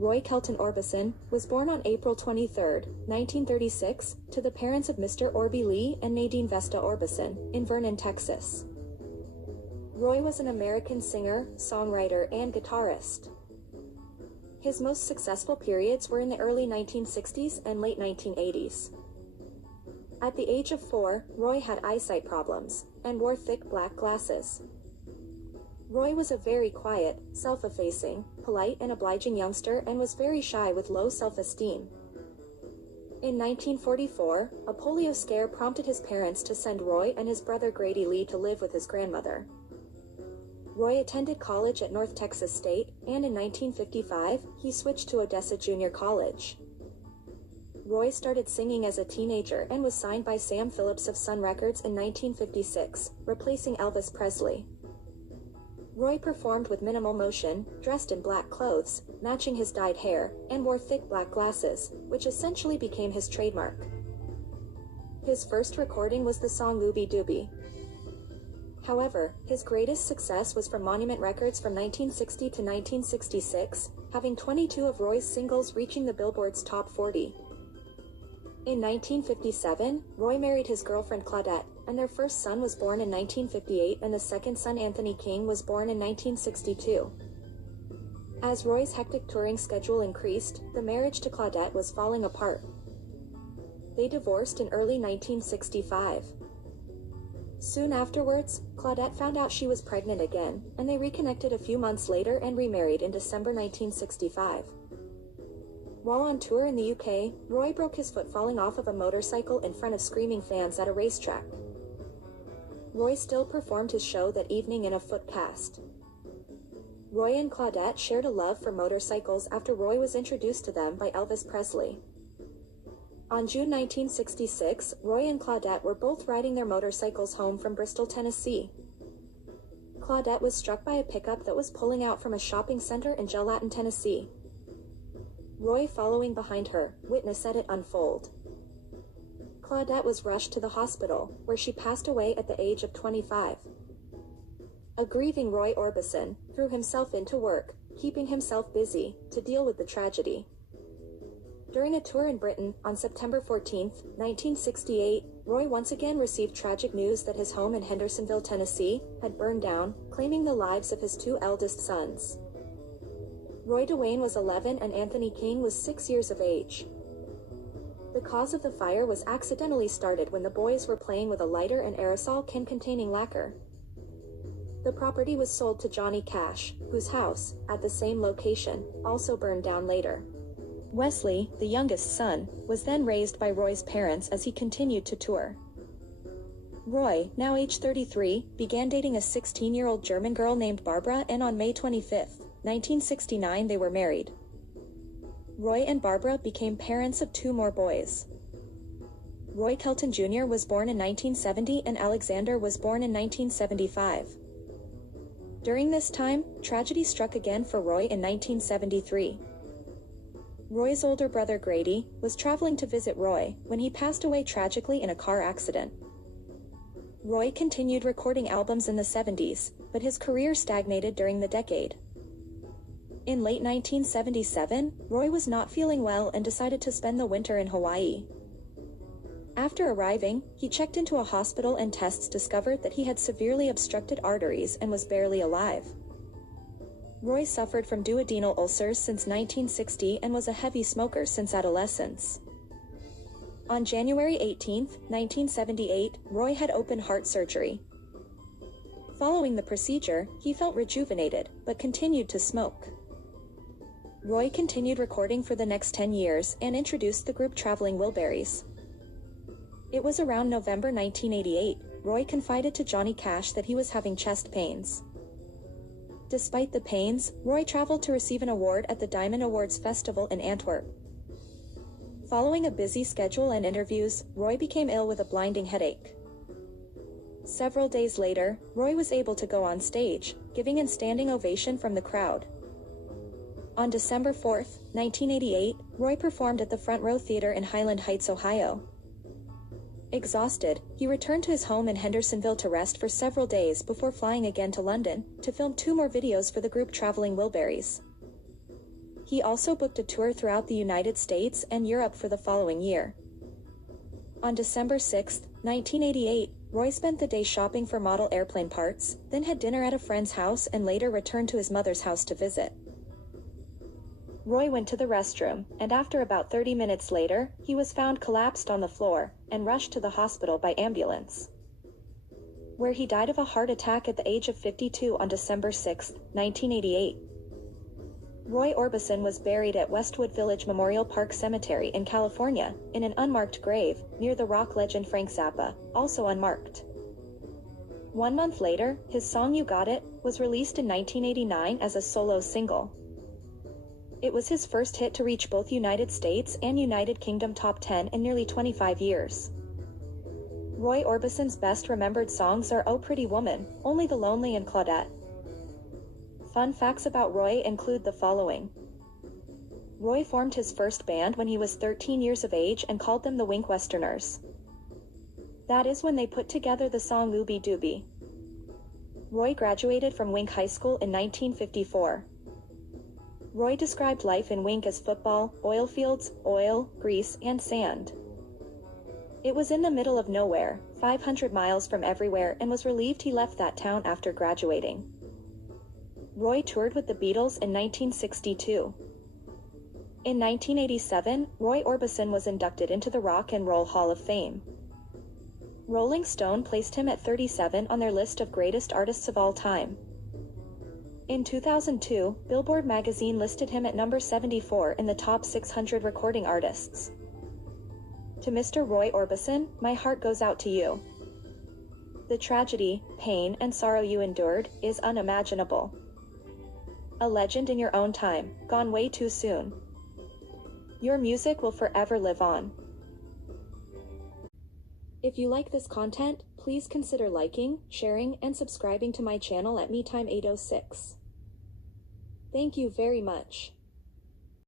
Roy Kelton Orbison, was born on April 23, 1936, to the parents of Mr. Orby Lee and Nadine Vesta Orbison, in Vernon, Texas. Roy was an American singer, songwriter, and guitarist. His most successful periods were in the early 1960s and late 1980s. At the age of 4, Roy had eyesight problems, and wore thick black glasses. Roy was a very quiet, self-effacing, polite and obliging youngster and was very shy with low self-esteem. In 1944, a polio scare prompted his parents to send Roy and his brother Grady Lee to live with his grandmother. Roy attended college at North Texas State, and in 1955, he switched to Odessa Junior College. Roy started singing as a teenager and was signed by Sam Phillips of Sun Records in 1956, replacing Elvis Presley. Roy performed with minimal motion, dressed in black clothes, matching his dyed hair, and wore thick black glasses, which essentially became his trademark. His first recording was the song Ooby Dooby. However, his greatest success was from Monument Records from 1960 to 1966, having 22 of Roy's singles reaching the Billboard's top 40. In 1957, Roy married his girlfriend Claudette, and their first son was born in 1958 and the second son Anthony King was born in 1962. As Roy's hectic touring schedule increased, the marriage to Claudette was falling apart. They divorced in early 1965. Soon afterwards, Claudette found out she was pregnant again, and they reconnected a few months later and remarried in December 1965. While on tour in the UK, Roy broke his foot falling off of a motorcycle in front of screaming fans at a racetrack. Roy still performed his show that evening in a foot cast. Roy and Claudette shared a love for motorcycles after Roy was introduced to them by Elvis Presley. On June 1966, Roy and Claudette were both riding their motorcycles home from Bristol, Tennessee. Claudette was struck by a pickup that was pulling out from a shopping center in Gelatin, Tennessee. Roy, following behind her, witnessed it unfold. Claudette was rushed to the hospital, where she passed away at the age of 25. A grieving Roy Orbison threw himself into work, keeping himself busy, to deal with the tragedy. During a tour in Britain, on September 14, 1968, Roy once again received tragic news that his home in Hendersonville, Tennessee, had burned down, claiming the lives of his two eldest sons. Roy DeWayne was 11 and Anthony King was 6 years of age. The cause of the fire was accidentally started when the boys were playing with a lighter and aerosol can containing lacquer. The property was sold to Johnny Cash, whose house, at the same location, also burned down later. Wesley, the youngest son, was then raised by Roy's parents as he continued to tour. Roy, now age 33, began dating a 16-year-old German girl named Barbara, and on May 25, 1969 they were married. Roy and Barbara became parents of 2 more boys. Roy Kelton Jr. was born in 1970 and Alexander was born in 1975. During this time, tragedy struck again for Roy in 1973. Roy's older brother Grady was traveling to visit Roy when he passed away tragically in a car accident. Roy continued recording albums in the 70s, but his career stagnated during the decade. In late 1977, Roy was not feeling well and decided to spend the winter in Hawaii. After arriving, he checked into a hospital and tests discovered that he had severely obstructed arteries and was barely alive. Roy suffered from duodenal ulcers since 1960 and was a heavy smoker since adolescence. On January 18, 1978, Roy had open heart surgery. Following the procedure, he felt rejuvenated, but continued to smoke. Roy continued recording for the next 10 years and introduced the group Traveling Wilburys. It was around November 1988, Roy confided to Johnny Cash that he was having chest pains. Despite the pains, Roy traveled to receive an award at the Diamond Awards Festival in Antwerp. Following a busy schedule and interviews, Roy became ill with a blinding headache. Several days later, Roy was able to go on stage, giving a standing ovation from the crowd. On December 4, 1988, Roy performed at the Front Row Theater in Highland Heights, Ohio. Exhausted, he returned to his home in Hendersonville to rest for several days before flying again to London to film 2 more videos for the group Traveling Wilburys. He also booked a tour throughout the United States and Europe for the following year. On December 6, 1988, Roy spent the day shopping for model airplane parts, then had dinner at a friend's house and later returned to his mother's house to visit. Roy went to the restroom, and after about 30 minutes later, he was found collapsed on the floor and rushed to the hospital by ambulance, where he died of a heart attack at the age of 52 on December 6, 1988. Roy Orbison was buried at Westwood Village Memorial Park Cemetery in California, in an unmarked grave, near the rock legend Frank Zappa, also unmarked. 1 month later, his song You Got It was released in 1989 as a solo single. It was his first hit to reach both United States and United Kingdom top 10 in nearly 25 years. Roy Orbison's best remembered songs are Oh Pretty Woman, Only the Lonely and Claudette. Fun facts about Roy include the following. Roy formed his first band when he was 13 years of age and called them the Wink Westerners. That is when they put together the song Ooby Dooby. Roy graduated from Wink High School in 1954. Roy described life in Wink as football, oil fields, oil, grease, and sand. It was in the middle of nowhere, 500 miles from everywhere, and was relieved he left that town after graduating. Roy toured with the Beatles in 1962. In 1987, Roy Orbison was inducted into the Rock and Roll Hall of Fame. Rolling Stone placed him at 37 on their list of greatest artists of all time. In 2002, Billboard magazine listed him at number 74 in the top 600 recording artists. To Mr. Roy Orbison, my heart goes out to you. The tragedy, pain, and sorrow you endured is unimaginable. A legend in your own time, gone way too soon. Your music will forever live on. If you like this content, please consider liking, sharing, and subscribing to my channel at MeTime806. Thank you very much.